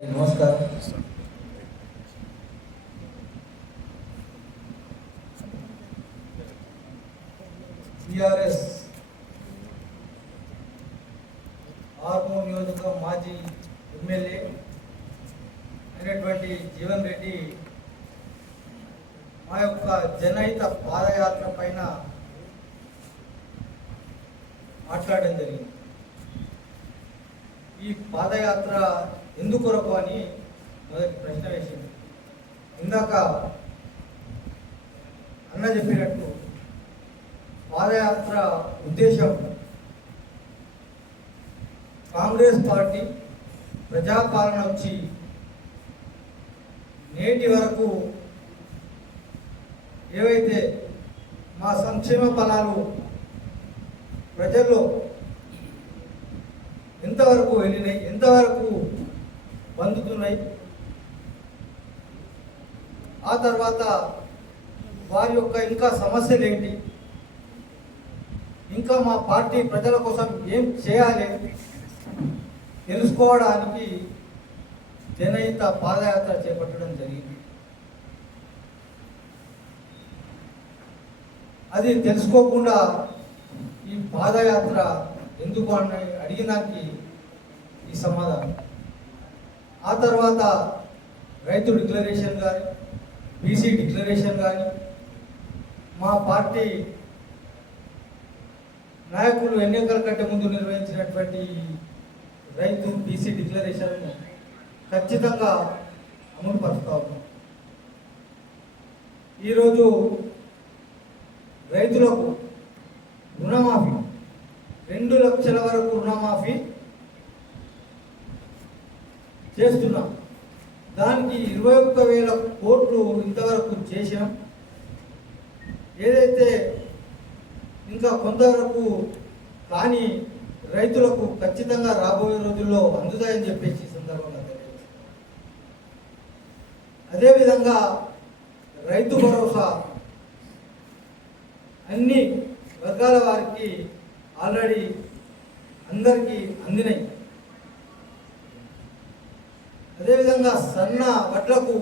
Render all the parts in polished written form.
నమస్కారం. టిఆర్ఎస్ ఆర్మూర్ నియోజకవర్గం మాజీ ఎమ్మెల్యే అయినటువంటి జీవన్ రెడ్డి మా యొక్క జనహిత పాదయాత్ర పైన మాట్లాడడం జరిగింది. ఈ పాదయాత్ర ఎందుకొరకు అని మొదటి ప్రశ్న వేసింది. ఇందాక అన్న చెప్పినట్టు పాదయాత్ర ఉద్దేశం కాంగ్రెస్ పార్టీ ప్రజాపాలన వచ్చి నేటి వరకు ఏవైతే మా సంక్షేమ ఫలాలు ప్రజల్లో ఎంతవరకు వెళ్ళినాయి, ఎంతవరకు పొందుతున్నాయి, ఆ తర్వాత వారి యొక్క ఇంకా సమస్యలు ఏంటి, ఇంకా మా పార్టీ ప్రజల కోసం ఏం చేయాలి తెలుసుకోవడానికి జనహిత పాదయాత్ర చేపట్టడం జరిగింది. అది తెలుసుకోకుండా ఈ పాదయాత్ర ఎందుకు అని అడిగినానికి ఈ సమాధానం. ఆ తర్వాత రైతు డిక్లరేషన్ కానీ, బీసీ డిక్లరేషన్ కానీ, మా పార్టీ నాయకులు ఎన్నికల కంటే ముందు నిర్వహించినటువంటి రైతు బీసీ డిక్లరేషన్ ఖచ్చితంగా అమలు పరుస్తూ ఉన్నాం. ఈరోజు రైతులకు రుణమాఫీ 2 లక్షల వరకు రుణమాఫీ చేస్తున్నాం. దానికి 21,000 కోట్లు ఇంతవరకు చేసినాం. ఏదైతే ఇంకా కొంతవరకు కానీ రైతులకు ఖచ్చితంగా రాబోయే రోజుల్లో అందుతాయని చెప్పేసి సందర్భంగా తెలియదు. అదేవిధంగా రైతు భరోసా అన్ని వర్గాల వారికి ఆల్రెడీ అందరికీ అందినాయి. అదేవిధంగా సన్న వడ్లకు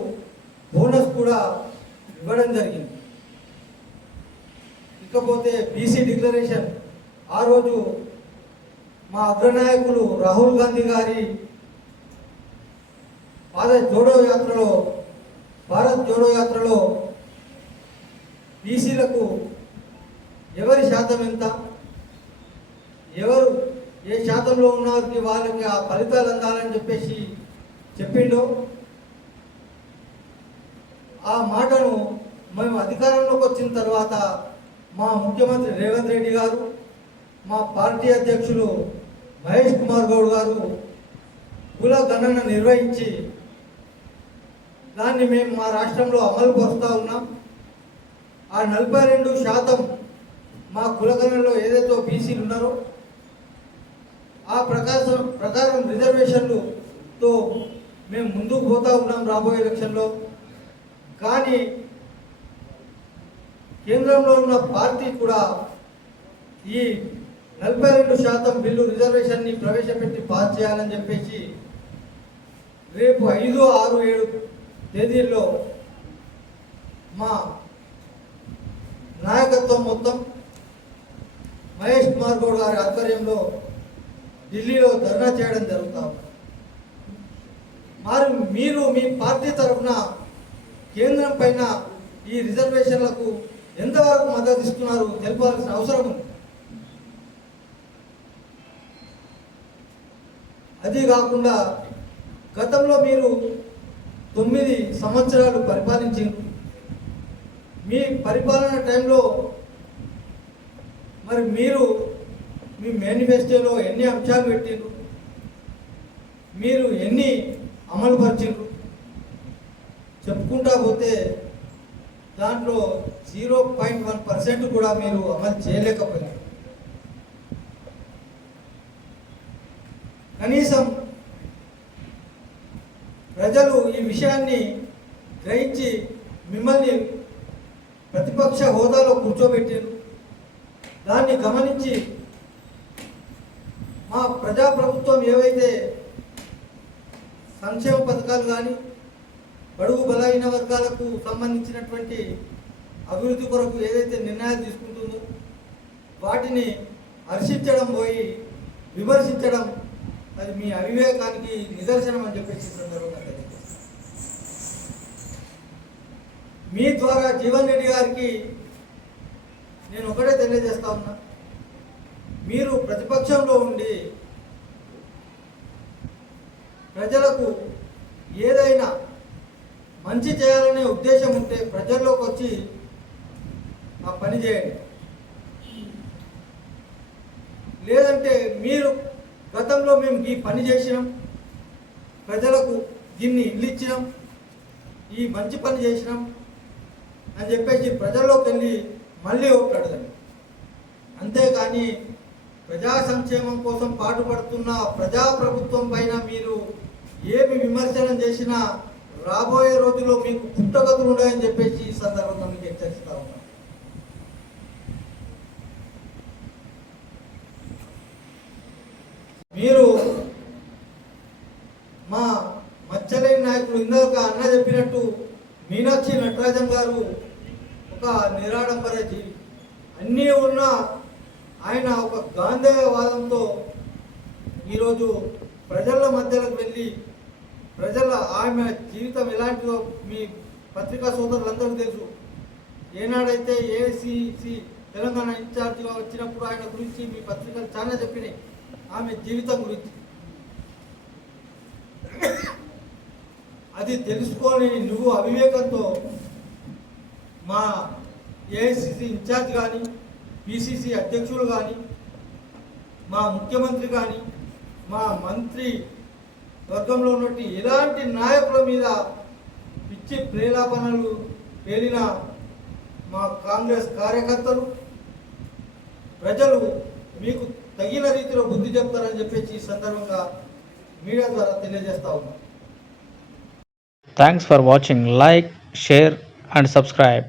బోనస్ కూడా ఇవ్వడం జరిగింది. ఇకపోతే బీసీ డిక్లరేషన్ ఆ రోజు మా అగ్రనాయకులు రాహుల్ గాంధీ గారి భారత్ జోడో యాత్రలో బీసీలకు ఎవరి శాతం ఎంత, ఎవరు ఏ శాతంలో ఉన్నారికి వాళ్ళకి ఆ ఫలితాలు అందాలని చెప్పేసి చెప్పిండో ఆ మాటను మేము అధికారంలోకి వచ్చిన తర్వాత మా ముఖ్యమంత్రి రేవంత్ రెడ్డి గారు, మా పార్టీ అధ్యక్షులు మహేష్ కుమార్ గౌడ్ గారు కుల గణన నిర్వహించి దాన్ని మేము మా రాష్ట్రంలో అమలు పరుస్తూ ఉన్నాం. ఆ 42% మా కులగణనలో ఏదైతే బీసీలు ఉన్నారో ఆ ప్రకారం రిజర్వేషన్లతో మేము ముందుకు పోతూ ఉన్నాం రాబోయే ఎలక్షన్లో. కానీ కేంద్రంలో ఉన్న పార్టీ కూడా ఈ 42% బిల్లు రిజర్వేషన్ని ప్రవేశపెట్టి పాస్ చేయాలని చెప్పేసి రేపు 5, 6, 7 తేదీల్లో మా నాయకత్వం మొత్తం మహేష్ కుమార్ గౌడ్ గారి ఆధ్వర్యంలో ఢిల్లీలో ధర్నా చేయడం జరుగుతాం. మరి మీరు మీ పార్టీ తరఫున కేంద్రం పైన ఈ రిజర్వేషన్లకు ఎంతవరకు మద్దతు ఇస్తున్నారు తెలపాల్సిన అవసరం ఉంది. అది కాకుండా గతంలో మీరు 9 సంవత్సరాలు పరిపాలించారు. మీ పరిపాలన టైంలో మరి మీరు మీ మేనిఫెస్టోలో ఎన్ని అంశాలు పెట్టిండ్రు, మీరు ఎన్ని అమలు పరిచిండ్రు చెప్పుకుంటా పోతే దాంట్లో 0.1% కూడా మీరు అమలు చేయలేకపోయారు. కనీసం ప్రజలు ఈ విషయాన్ని గ్రహించి మిమ్మల్ని ప్రతిపక్ష హోదాలో కూర్చోబెట్టారు. దాన్ని గమనించి మా ప్రజాప్రభుత్వం ఏవైతే సంక్షేమ పథకాలు కానీ బడుగు బలహీన వర్గాలకు సంబంధించినటువంటి అభివృద్ధి కొరకు ఏదైతే నిర్ణయాలు తీసుకుంటుందో వాటిని హర్షించడం పోయి విమర్శించడం అది మీ అవివేకానికి నిదర్శనం అని చెప్పేసి సందర్భంగా తెలియజేస్తాను. మీ ద్వారా జీవన్ రెడ్డి గారికి నేను ఒకటే తెలియజేస్తా ఉన్నా, మీరు ప్రతిపక్షంలో ఉండి ప్రజలకు ఏదైనా మంచి చేయాలనే ఉద్దేశం ఉంటే ప్రజల్లోకి వచ్చి ఆ పని చేయండి. లేదంటే మీరు గతంలో మేము ఈ పని చేసినాం, ప్రజలకు దీన్ని ఇల్లు ఇచ్చినాం, ఈ మంచి పని చేసినాం అని చెప్పేసి ప్రజల్లోకి వెళ్ళి మళ్ళీ ఓట్లు అడగండి. అంతేకాని ప్రజా సంక్షేమం కోసం పాటుపడుతున్న ప్రజాప్రభుత్వం పైన మీరు ఏమి విమర్శనం చేసినా రాబోయే రోజుల్లో మీకు పుట్టగతులు ఉన్నాయని చెప్పేసి ఈ సందర్భంగా మీకు హెచ్చరిస్తా ఉన్నాను. మీరు మా మచ్చలేని నాయకులు ఇందాక అన్న చెప్పినట్టు మీనాక్షి నటరాజన్ గారు ఒక నిరాడంబర జీవి, అన్నీ ఉన్న ఆయన ఒక గాంధేయవాదంతో ఈరోజు ప్రజల మధ్యలోకి వెళ్ళి ప్రజల ఆమె జీవితం ఎలాంటిదో మీ పత్రికా సోదరులందరూ తెలుసు. ఏనాడైతే ఏఐసిసి తెలంగాణ ఇన్ఛార్జిగా వచ్చినప్పుడు ఆయన గురించి మీ పత్రికలు చాలా చెప్పినాయి, ఆమె జీవితం గురించి. అది తెలుసుకొని నువ్వు అవివేకంతో మా ఏఐసిసి ఇన్ఛార్జ్ కానీ పిసిసి అధ్యక్షులు కానీ మా ముఖ్యమంత్రి కానీ మా మంత్రి వర్గంలో ఉన్నట్టు ఎలాంటి నాయకుల మీద పిచ్చి ప్రేలాపనలు పేలిన మా కాంగ్రెస్ కార్యకర్తలు ప్రజలు మీకు తగిన రీతిలో బుద్ధి చెప్తారని చెప్పేసి ఈ సందర్భంగా మీడియా ద్వారా తెలియజేస్తా ఉన్నాం. Thanks for watching. Like, share and subscribe.